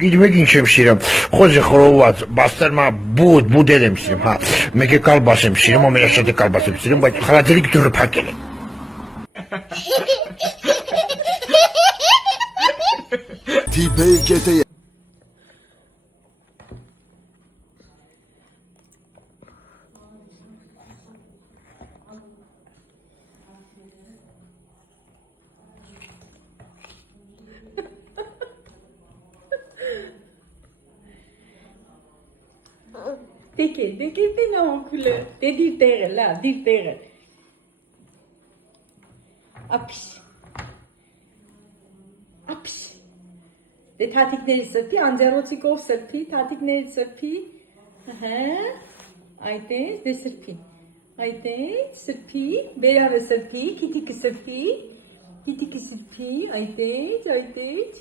Գիտեմ եք ինչ եմ սիրում, խոզի խորոված, բաստարմա բուդել եմ սիրում, հա, մեկ է կալբաս եմ սիրում, ամենաշատը կալբաս եմ սիրում, բայց խալաթելիք դուրը փակել եմ։ Թիփեի կետե Deke pena onkule. De dirtere la, dirtere. Apış. Apış. De tatikleri sırpı, ancerotikov sırpı, tatikleri sırpı. Ayteç, de sırpı. Ayteç, sırpı, beraber sırpı, kitiki sırpı. Kitiki sırpı, ayteç, ayteç.